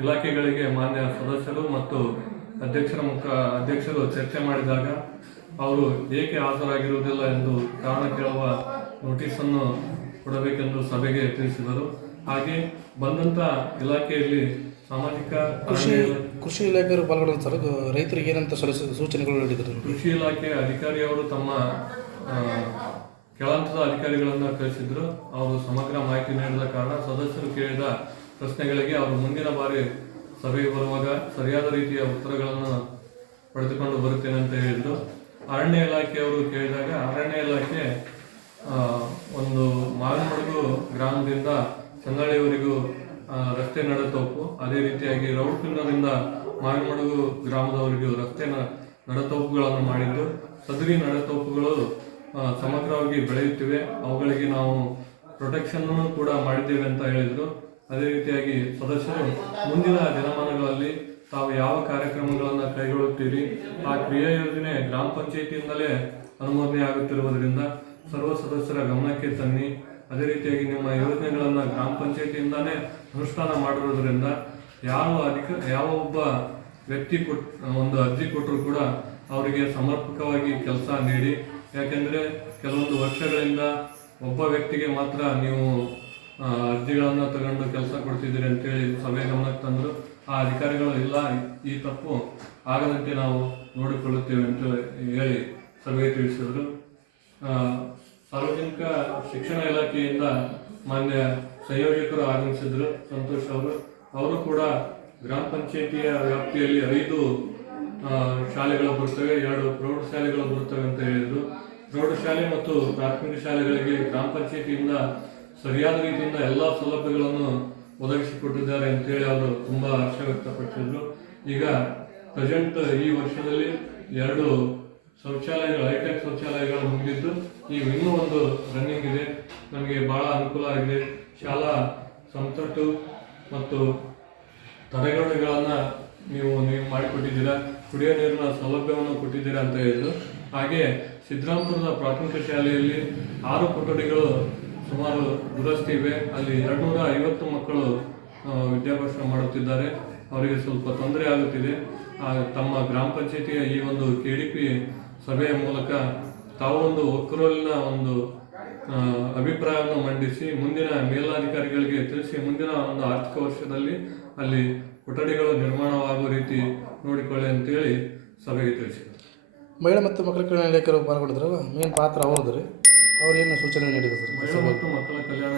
ಇಲಾಖೆಗಳಿಗೆ ಮಾನ್ಯ ಸದಸ್ಯರು ಮತ್ತು ಅಧ್ಯಕ್ಷರು ಚರ್ಚೆ ಮಾಡಿದಾಗ ಅವರು ಏಕೆ ಹಾಜರಾಗಿರುವುದಿಲ್ಲ ಎಂದು ಕಾರಣ ಕೇಳುವ ನೋಟಿಸನ್ನು ಕೊಡಬೇಕೆಂದು ಸಭೆಗೆ ತಿಳಿಸಿದರು. ಹಾಗೆ ಬಂದಂತ ಇಲಾಖೆಯಲ್ಲಿ ಸಾಮಾಜಿಕ ಕೃಷಿ ಇಲಾಖೆಯವರು ಪಾಲ್ಗೊಂಡ ಸರ್, ರೈತರಿಗೆ ಏನಂತ ಸೂಚನೆಗಳು ನೀಡಿದರು? ಕೃಷಿ ಇಲಾಖೆ ಅಧಿಕಾರಿಯವರು ತಮ್ಮ ಕೆಳಹಂತದ ಅಧಿಕಾರಿಗಳನ್ನು ಕಳಿಸಿದ್ರು. ಅವರು ಸಮಗ್ರ ಮಾಹಿತಿ ನೀಡಿದ ಕಾರಣ ಸದಸ್ಯರು ಕೇಳಿದ ಪ್ರಶ್ನೆಗಳಿಗೆ ಅವರು ಮುಂದಿನ ಬಾರಿ ಸಭೆಗೆ ಬರುವಾಗ ಸರಿಯಾದ ರೀತಿಯ ಉತ್ತರಗಳನ್ನು ಪಡೆದುಕೊಂಡು ಬರುತ್ತೇನೆ ಅಂತ ಹೇಳಿದ್ರು. ಅರಣ್ಯ ಇಲಾಖೆಯವರು ಕೇಳಿದಾಗ ಅರಣ್ಯ ಇಲಾಖೆ ಒಂದು ಮಾವಿನಮಡುಗು ಗ್ರಾಮದಿಂದ ಚಂದಳ್ಳಿಯವರೆಗೂ ರಸ್ತೆ ನಡತೋಪು, ಅದೇ ರೀತಿಯಾಗಿ ರೌಡ್ಪಿನ್ನರಿಂದ ಮಾವಿನಮಡುಗು ಗ್ರಾಮದವರೆಗೂ ರಸ್ತೆ ನಡತೋಪುಗಳನ್ನು ಮಾಡಿದ್ದು, ಸದರಿ ನಡತೋಪುಗಳು ಸಮಗ್ರವಾಗಿ ಬೆಳೆಯುತ್ತಿವೆ, ಅವುಗಳಿಗೆ ನಾವು ಪ್ರೊಟೆಕ್ಷನ್ ಕೂಡ ಮಾಡಿದ್ದೇವೆ ಅಂತ ಹೇಳಿದ್ರು. ಅದೇ ರೀತಿಯಾಗಿ ಸದಸ್ಯರು ಮುಂದಿನ ದಿನಮಾನಗಳಲ್ಲಿ ತಾವು ಯಾವ ಕಾರ್ಯಕ್ರಮಗಳನ್ನು ಕೈಗೊಳ್ಳುತ್ತೀರಿ, ಆ ಕ್ರಿಯಾ ಯೋಜನೆ ಗ್ರಾಮ ಪಂಚಾಯಿತಿಯಿಂದಲೇ ಅನುಮೋದನೆ ಆಗುತ್ತಿರುವುದರಿಂದ ಸರ್ವ ಸದಸ್ಯರ ಗಮನಕ್ಕೆ ತನ್ನಿ. ಅದೇ ರೀತಿಯಾಗಿ ನಿಮ್ಮ ಯೋಜನೆಗಳನ್ನು ಗ್ರಾಮ ಪಂಚಾಯಿತಿಯಿಂದಾನೇ ಅನುಷ್ಠಾನ ಮಾಡಿರುವುದರಿಂದ ಯಾವ ಒಬ್ಬ ವ್ಯಕ್ತಿ ಒಂದು ಅರ್ಜಿ ಕೊಟ್ಟರು ಕೂಡ ಅವರಿಗೆ ಸಮರ್ಪಕವಾಗಿ ಕೆಲಸ ನೀಡಿ. ಯಾಕೆಂದರೆ ಕೆಲವೊಂದು ವರ್ಷಗಳಿಂದ ಒಬ್ಬ ವ್ಯಕ್ತಿಗೆ ಮಾತ್ರ ನೀವು ಅರ್ಜಿಗಳನ್ನು ತಗೊಂಡು ಕೆಲಸ ಕೊಡ್ತಿದ್ದೀರಿ ಅಂತೇಳಿ ಸಭೆ ಗಮನಕ್ಕೆ ತಂದರು. ಆ ಅಧಿಕಾರಿಗಳು ಇಲ್ಲ, ಈ ತಪ್ಪು ಆಗದಂತೆ ನಾವು ನೋಡಿಕೊಳ್ಳುತ್ತೇವೆ ಅಂತ ಹೇಳಿ ಸಭೆಗೆ ತಿಳಿಸಿದರು. ಸಾರ್ವಜನಿಕ ಶಿಕ್ಷಣ ಇಲಾಖೆಯಿಂದ ಮಾನ್ಯ ಸಂಯೋಜಕರು ಆಗಮಿಸಿದ್ರು, ಸಂತೋಷ್ ಅವರು ಕೂಡ ಗ್ರಾಮ ಪಂಚಾಯಿತಿಯ ವ್ಯಾಪ್ತಿಯಲ್ಲಿ 5 ಶಾಲೆಗಳು ಬರುತ್ತವೆ, 2 ಪ್ರೌಢಶಾಲೆಗಳು ಬರುತ್ತವೆ ಅಂತ ಹೇಳಿದರು. ಪ್ರೌಢಶಾಲೆ ಮತ್ತು ಪ್ರಾಥಮಿಕ ಶಾಲೆಗಳಿಗೆ ಗ್ರಾಮ ಪಂಚಾಯಿತಿಯಿಂದ ಸರಿಯಾದ ರೀತಿಯಿಂದ ಎಲ್ಲ ಸೌಲಭ್ಯಗಳನ್ನು ಒದಗಿಸಿಕೊಟ್ಟಿದ್ದಾರೆ ಅಂತೇಳಿ ಅವರು ತುಂಬಾ ಹರ್ಷ ವ್ಯಕ್ತಪಡಿಸಿದ್ರು. ಈಗ ಪ್ರೆಸೆಂಟ್ ಈ ವರ್ಷದಲ್ಲಿ 2 ಶೌಚಾಲಯಗಳು, ಹೈಟೆಕ್ ಶೌಚಾಲಯಗಳು ಮುಗಿದಿದ್ದು, ಈಗ ಇನ್ನೂ ಒಂದು ರನ್ನಿಂಗ್ ಇದೆ. ನಮಗೆ ಬಹಳ ಅನುಕೂಲ ಆಗಿದೆ. ಶಾಲಾ ಸಂತಟ್ಟು ಮತ್ತು ತಡೆಗೋಡೆಗಳನ್ನು ನೀವು ಮಾಡಿಕೊಟ್ಟಿದ್ದೀರಾ, ಕುಡಿಯೋ ನೀರಿನ ಸೌಲಭ್ಯವನ್ನು ಕೊಟ್ಟಿದ್ದೀರಾ ಅಂತ ಹೇಳಿದ್ರು. ಹಾಗೆ ಸಿದ್ದರಾಮಪುರದ ಪ್ರಾಥಮಿಕ ಶಾಲೆಯಲ್ಲಿ 6 ಕೊಠಡಿಗಳು ಸುಮಾರು ದುರಸ್ತಿ ಇವೆ. ಅಲ್ಲಿ 250 ಮಕ್ಕಳು ವಿದ್ಯಾಭ್ಯಾಸ ಮಾಡುತ್ತಿದ್ದಾರೆ. ಅವರಿಗೆ ಸ್ವಲ್ಪ ತೊಂದರೆ ಆಗುತ್ತಿದೆ. ತಮ್ಮ ಗ್ರಾಮ ಪಂಚಾಯಿತಿಯ ಈ ಒಂದು KDP ಸಭೆಯ ಮೂಲಕ ತಾವು ಒಂದು ಒಕ್ಕರೋಲಿನ ಒಂದು ಅಭಿಪ್ರಾಯವನ್ನು ಮಂಡಿಸಿ ಮುಂದಿನ ಮೇಲಾಧಿಕಾರಿಗಳಿಗೆ ತಿಳಿಸಿ ಮುಂದಿನ ಒಂದು ಆರ್ಥಿಕ ವರ್ಷದಲ್ಲಿ ಅಲ್ಲಿ ಕೊಠಡಿಗಳು ನಿರ್ಮಾಣವಾಗುವ ರೀತಿ ನೋಡಿಕೊಳ್ಳಿ ಅಂತೇಳಿ ಸಭೆಗೆ ತಿಳಿಸಿದರು. ಮಹಿಳಾ ಮತ್ತು ಮಕ್ಕಳ ಕಲ್ಯಾಣ ಇಲಾಖೆಯವರು ಪಾಲ್ಗೊಂಡಿದ್ರಲ್ಲ, ಮೇನ್ ಪಾತ್ರ ಅವ್ರದ್ದು ರೀ. ಅವ್ರು ಏನು ಸೂಚನೆ ನೀಡಿದ್ರು ಸರ್? ಮಹಿಳಾ ಮತ್ತು ಮಕ್ಕಳ ಕಲ್ಯಾಣ